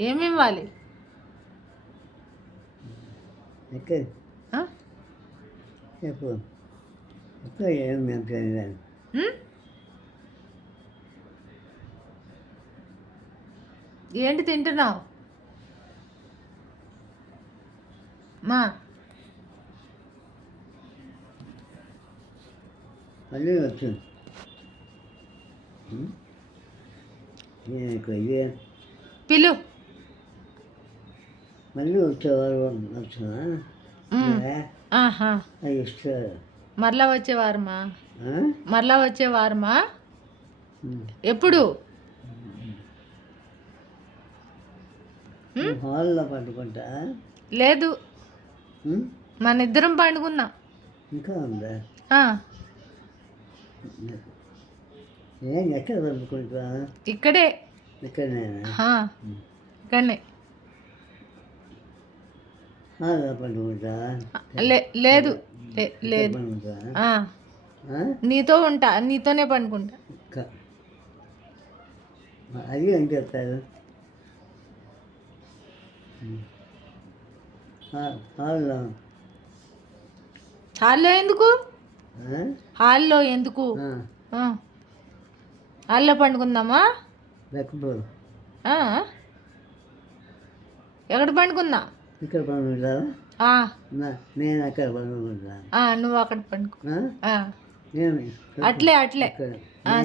ఏమి ఇవ్వాలి? ఎక్కడ ఆ? చెప్పు ఎక్కడ ఏం మేము ఏంటి తింటున్నావు మా? మళ్ళీ వచ్చింది ఇదే పిలు. మళ్ళీ వచ్చేవారు వచ్చినా ఆహా, అది ఇస్తారు. మరలా వచ్చేవారమా? మరలా వచ్చేవారమా? ఎప్పుడు? హాల్లో పండుకుంటా? లేదు, మన ఇద్దరం పండుకున్నాం. ఇంకా ఉందా? ఆ, ఏం ఎక్కడ పండుకుంటా? ఇక్కడే. ఇక్కడనేనా? ఇక్కడనే. హాల్లో పండుకుంటా? లేదు లేదు, పండుకుంటా? నీతో ఉంటా, నీతోనే పండుకుంటా. అది ఏం చెప్తారు? హాల్లో హాల్లో ఎందుకు? హాల్లో ఎందుకు? హాల్లో పండుకుందామా? ఎక్కడ పండుకుందా? ఇక్కడ పండుకుంటారా? నేను అక్కడ పండుకుంటా. నువ్వు అక్కడ పండుకో. నేను అట్లే అట్లే.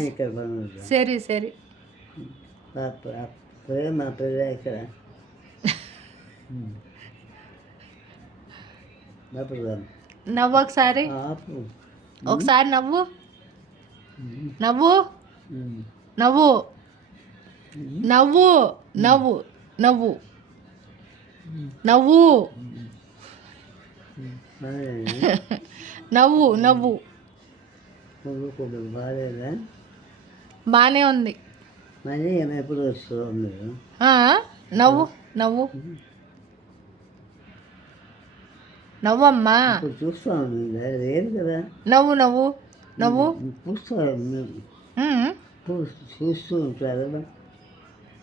ఇక్కడ పండుకుంటా. సరే సరే. మా పిల్ల ఇక్కడ నవ్వు ఒకసారి. ఒకసారి నవ్వు. నవ్వు నవ్వు నవ్వు నవ్వు నవ్వు నవ్వు నవ్వు నవ్వు. బాగానే ఉంది. మళ్ళీ ఎప్పుడు వస్తుంది? నవ్వు నవ్వు నవ్వమ్మా. చూస్తాను లేదు కదా. నవ్వు నవ్వు నవ్వు. చూస్తూ ఉంటారు.